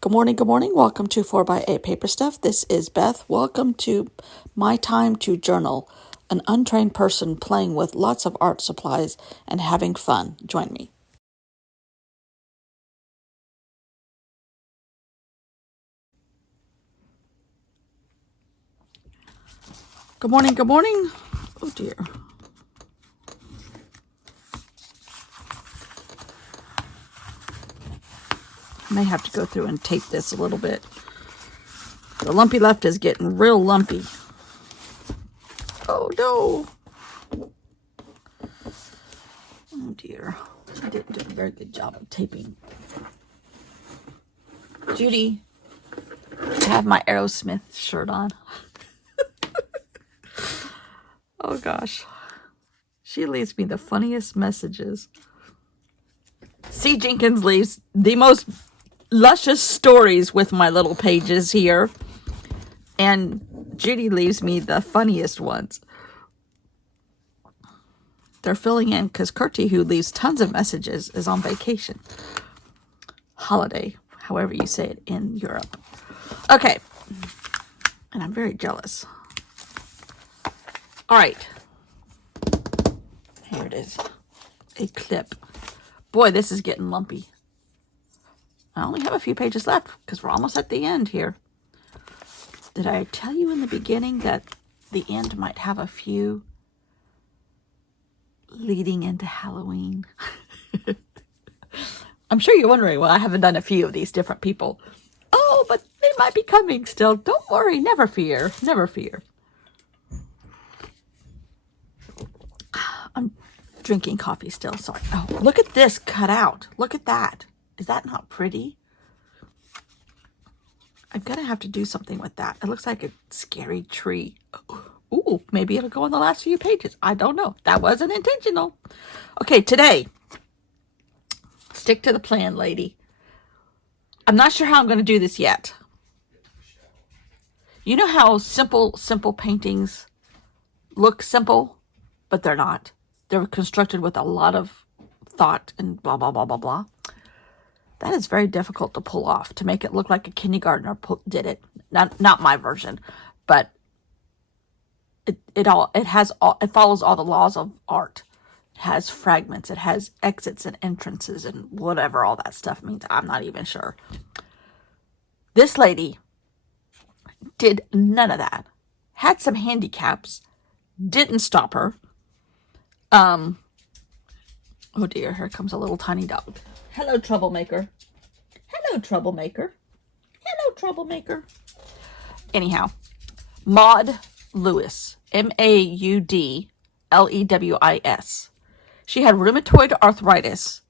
Good morning, good morning. Welcome to 4x8 Paper Stuff. This is Beth. Welcome to My Time to Journal, an untrained person playing with lots of art supplies and having fun. Join me. Good morning, good morning. Oh dear. I may have to go through and tape this a little bit. The lumpy left is getting real lumpy. Oh no. Oh dear. I didn't do a very good job of taping. Judy, I have my Aerosmith shirt on. Oh gosh. She leaves me the funniest messages. C. Jenkins leaves the most luscious stories with my little pages here. And Judy leaves me the funniest ones. They're filling in because Kurtie, who leaves tons of messages, is on vacation. Holiday, however you say it in Europe. Okay. And I'm very jealous. All right. Here it is. A clip. Boy, this is getting lumpy. I only have a few pages left because we're almost at the end here. Did I tell you in the beginning that the end might have a few leading into Halloween? I'm sure you're wondering why I haven't done a few of these different people. Oh, but they might be coming still. Don't worry. Never fear. Never fear. I'm drinking coffee still. Sorry. Oh, look at this cut out. Look at that. Is that not pretty? I'm going to have to do something with that. It looks like a scary tree. Ooh, maybe it'll go on the last few pages. I don't know. That wasn't intentional. Okay, today, stick to the plan, lady. I'm not sure how I'm going to do this yet. You know how simple paintings look simple, but they're not. They're constructed with a lot of thought and blah, blah, blah, blah, blah. That is very difficult to pull off, to make it look like a kindergartner did it. Not my version, but it follows all the laws of art. It has fragments, it has exits and entrances and whatever all that stuff means. I'm not even sure. This lady did none of that. Had some handicaps, didn't stop her. Oh dear, here comes a little tiny dog. Hello, troublemaker. Hello, troublemaker. Hello, troublemaker. Anyhow, Maud Lewis, Maudlewis. She had rheumatoid arthritis,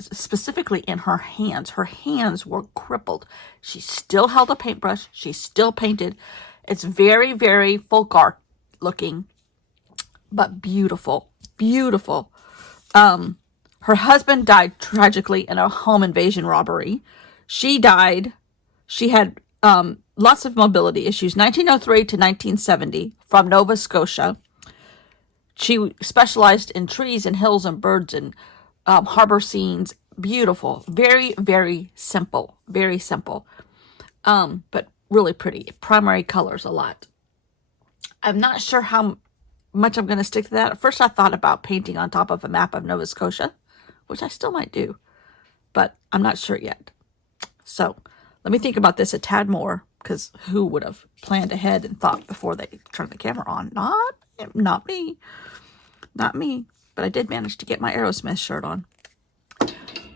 specifically in her hands. Her hands were crippled. She still held a paintbrush. She still painted. It's very, very folk art looking, but beautiful, beautiful. Her husband died tragically in a home invasion robbery. She died. She had lots of mobility issues. 1903 to 1970 from Nova Scotia. She specialized in trees and hills and birds and harbor scenes. Beautiful. Very, very simple. Very simple. But really pretty. Primary colors a lot. I'm not sure how much I'm going to stick to that. At first I thought about painting on top of a map of Nova Scotia, which I still might do, but I'm not sure yet. So let me think about this a tad more, because who would have planned ahead and thought before they turned the camera on? Not me. Not me. But I did manage to get my Aerosmith shirt on.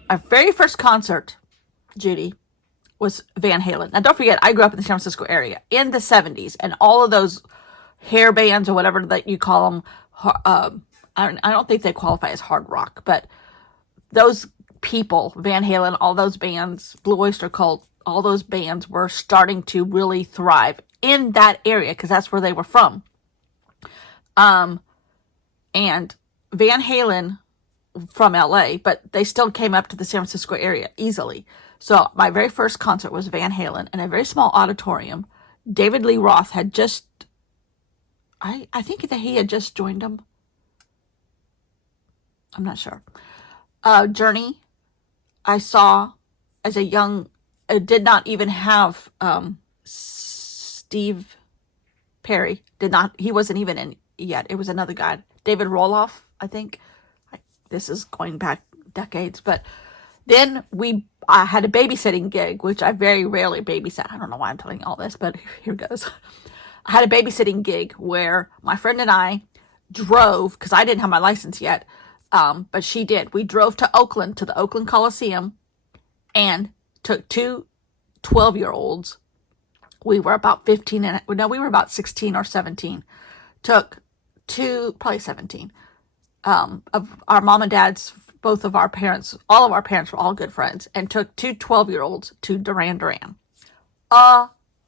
Our very first concert, Judy, was Van Halen. Now don't forget, I grew up in the San Francisco area in the 70s, and all of those hair bands or whatever that you call them, I don't think they qualify as hard rock, but those people, Van Halen, all those bands, Blue Oyster Cult, all those bands were starting to really thrive in that area because that's where they were from. And Van Halen from LA, but they still came up to the San Francisco area easily. So my very first concert was Van Halen in a very small auditorium. David Lee Roth had just, I think that he had just joined them. I'm not sure. Journey, I saw as a young did not even have Steve Perry. He wasn't even in yet. It was another guy, David Roloff, I think. This is going back decades, but then I had a babysitting gig, which I very rarely babysat. I don't know why I'm telling you all this, but here goes. I had a babysitting gig where my friend and I drove, because I didn't have my license yet, but she did. We drove to Oakland, to the Oakland Coliseum, and took two 12-year-olds. We were about 15, we were about 16 or 17. Took two, probably 17, of our mom and dad's, both of our parents, all of our parents were all good friends, and took two 12-year-olds to Duran Duran.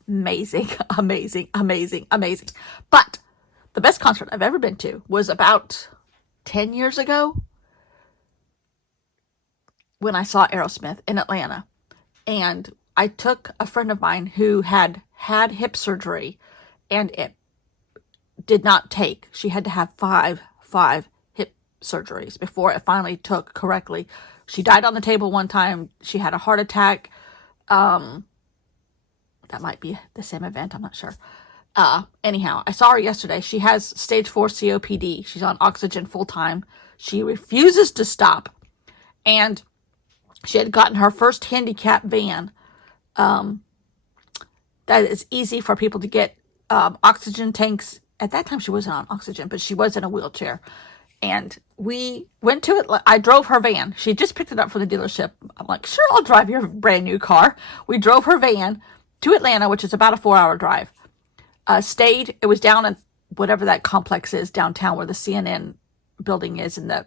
Amazing, amazing, amazing, amazing. But the best concert I've ever been to was about 10 years ago when I saw Aerosmith in Atlanta. And I took a friend of mine who had hip surgery, and it did not take. She had to have five hip surgeries before it finally took correctly. She died on the table one time. She had a heart attack. That might be the same event. I'm not sure. Anyhow, I saw her yesterday. She has stage 4 COPD. She's on oxygen full time. She refuses to stop. And she had gotten her first handicap van. That is easy for people to get oxygen tanks. At that time, she wasn't on oxygen, but she was in a wheelchair. And we went to it. I drove her van. She just picked it up from the dealership. I'm like, sure, I'll drive your brand new car. We drove her van to Atlanta, which is about a 4-hour drive. Stayed. It was down in whatever that complex is downtown where the CNN building is, and the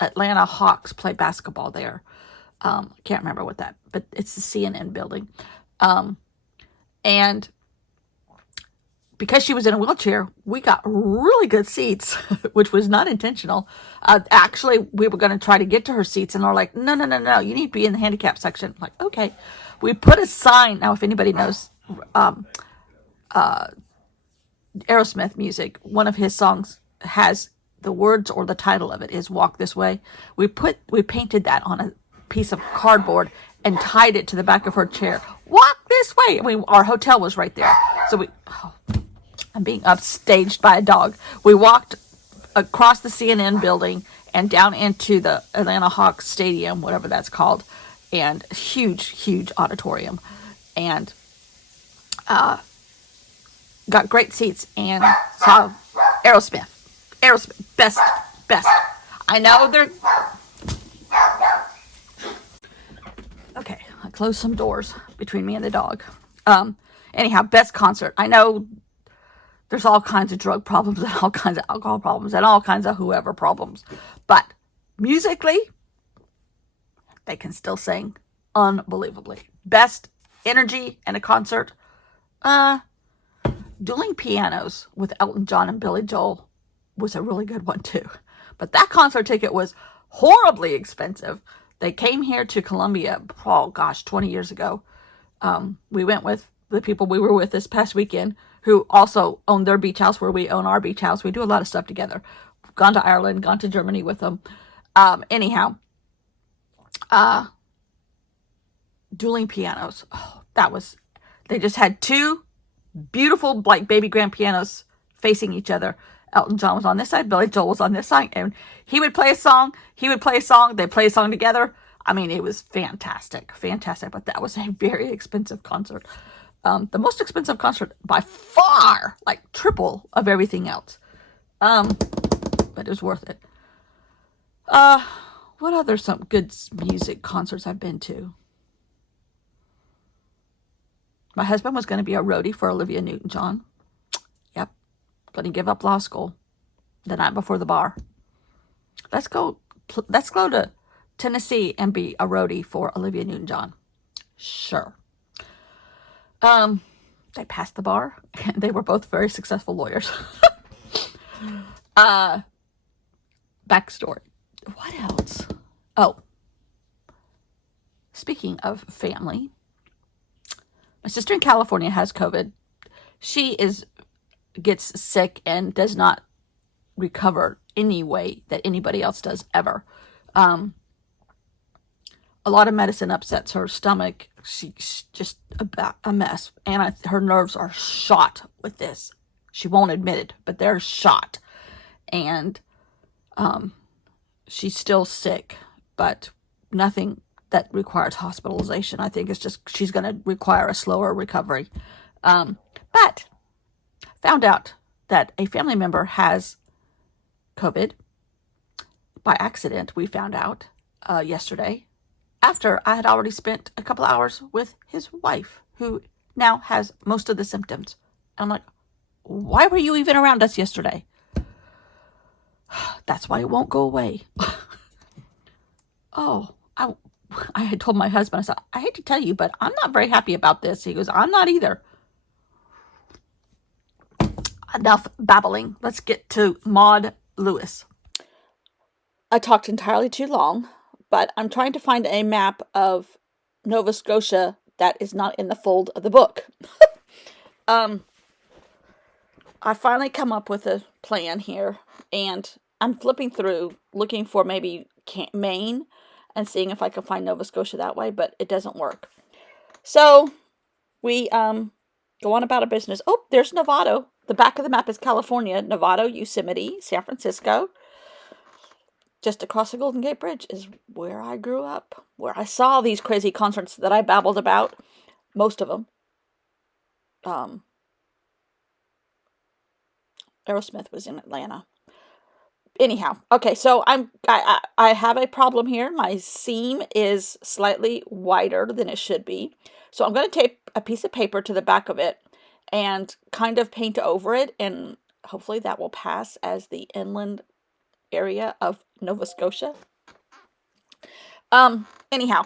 Atlanta Hawks play basketball there. Can't remember what that, but it's the CNN building. And because she was in a wheelchair, we got really good seats, which was not intentional. Actually, we were going to try to get to her seats, and they're like, no, you need to be in the handicap section. I'm like, okay. We put a sign. Now, if anybody knows Aerosmith music, one of his songs has the words, or the title of it is Walk This Way. We painted that on a piece of cardboard and tied it to the back of her chair. Walk this way. Our hotel was right there. So I'm being upstaged by a dog. We walked across the CNN building and down into the Atlanta Hawks Stadium, whatever that's called, and huge auditorium, and got great seats and saw Aerosmith. Best. I know they're... Okay, I closed some doors between me and the dog. Anyhow, best concert. I know there's all kinds of drug problems and all kinds of alcohol problems and all kinds of whoever problems. But musically, they can still sing unbelievably. Best energy in a concert. Dueling Pianos with Elton John and Billy Joel was a really good one too. But that concert ticket was horribly expensive. They came here to Columbia, 20 years ago. We went with the people we were with this past weekend, who also own their beach house where we own our beach house. We do a lot of stuff together. Gone to Ireland, gone to Germany with them. Anyhow, Dueling Pianos. They just had two beautiful, like, baby grand pianos facing each other. Elton John was on this side, Billy Joel was on this side, and he would play a song, they'd play a song together. I mean, it was fantastic, but that was a very expensive concert. The most expensive concert by far, like triple of everything else. But it was worth it. What other some good music concerts I've been to? My husband was going to be a roadie for Olivia Newton-John. Yep. Going to give up law school the night before the bar. Let's go to Tennessee and be a roadie for Olivia Newton-John. Sure. They passed the bar, and they were both very successful lawyers. Backstory. What else? Oh. Speaking of family, my sister in California has COVID. She gets sick and does not recover any way that anybody else does ever. a lot of medicine upsets her stomach. She's just a mess. And her nerves are shot with this. She won't admit it, but they're shot. And she's still sick, but nothing that requires hospitalization. I think it's just she's going to require a slower recovery. But found out that a family member has COVID by accident. We found out yesterday, after I had already spent a couple hours with his wife, who now has most of the symptoms. And I'm like, why were you even around us yesterday? That's why it won't go away. Oh, I had told my husband, I said, I hate to tell you, but I'm not very happy about this. He goes, I'm not either. Enough babbling. Let's get to Maud Lewis. I talked entirely too long, but I'm trying to find a map of Nova Scotia that is not in the fold of the book. I finally come up with a plan here, and I'm flipping through looking for maybe Maine and seeing if I can find Nova Scotia that way, but it doesn't work. So we go on about our business. Oh, there's Novato. The back of the map is California. Novato, Yosemite, San Francisco. Just across the Golden Gate Bridge is where I grew up, where I saw these crazy concerts that I babbled about, most of them. Aerosmith was in Atlanta. Anyhow, okay, so I have a problem here. My seam is slightly wider than it should be. So I'm going to tape a piece of paper to the back of it and kind of paint over it, and hopefully that will pass as the inland area of Nova Scotia. Anyhow,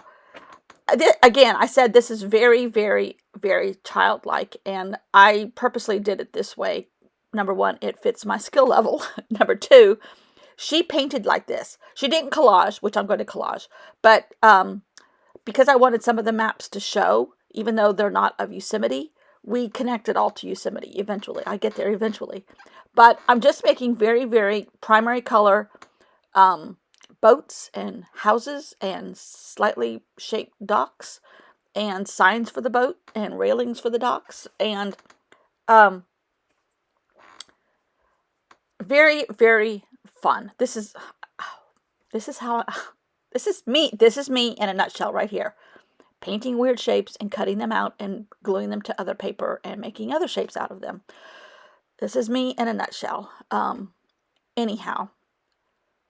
again, I said this is very, very, very childlike, and I purposely did it this way. Number one, it fits my skill level. Number two, she painted like this. She didn't collage, which I'm going to collage, but because I wanted some of the maps to show, even though they're not of Yosemite, we connected all to Yosemite eventually. I get there eventually. But I'm just making very, very primary color boats and houses and slightly shaped docks and signs for the boat and railings for the docks, and very, very fun. This is me in a nutshell right here. Painting weird shapes and cutting them out and gluing them to other paper and making other shapes out of them. This is me in a nutshell. Anyhow,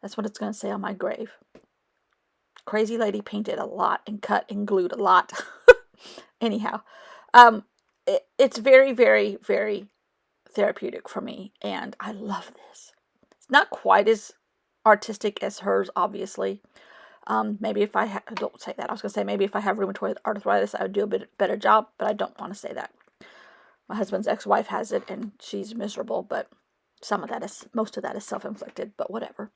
that's what it's going to say on my grave. Crazy lady painted a lot and cut and glued a lot. Anyhow, it's very, very, very therapeutic for me, and I love this. It's not quite as artistic as hers, obviously. Maybe if I don't say that. I was going to say maybe if I have rheumatoid arthritis, I would do a bit better job, but I don't want to say that. My husband's ex-wife has it, and she's miserable, but most of that is self-inflicted, but whatever.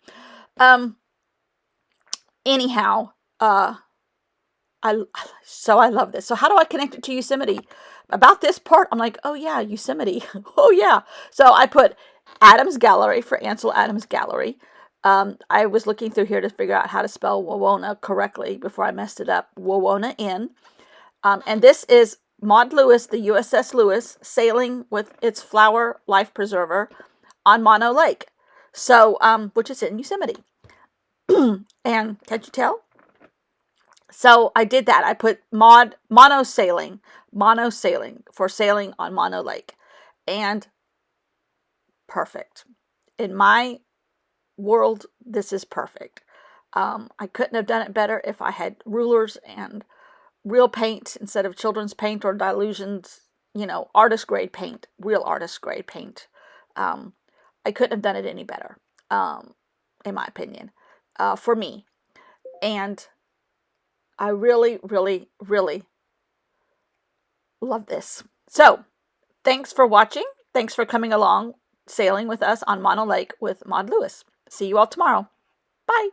Anyhow, I love this. So how do I connect it to Yosemite? About this part, I'm like, oh yeah, Yosemite. Oh yeah. So I put Adams Gallery for Ansel Adams Gallery. I was looking through here to figure out how to spell Wawona correctly before I messed it up. Wawona Inn. And this is Maud Lewis, the USS Lewis, sailing with its flower life preserver on Mono Lake. So, which is in Yosemite. And can't you tell? So I did that. I put mono sailing for sailing on Mono Lake. And perfect. In my world, this is perfect. I couldn't have done it better if I had rulers and real paint instead of children's paint or dilutions, artist grade paint, real artist grade paint. I couldn't have done it any better, in my opinion, for me. And I really, really, really love this. So, thanks for watching. Thanks for coming along, sailing with us on Mono Lake with Maud Lewis. See you all tomorrow. Bye.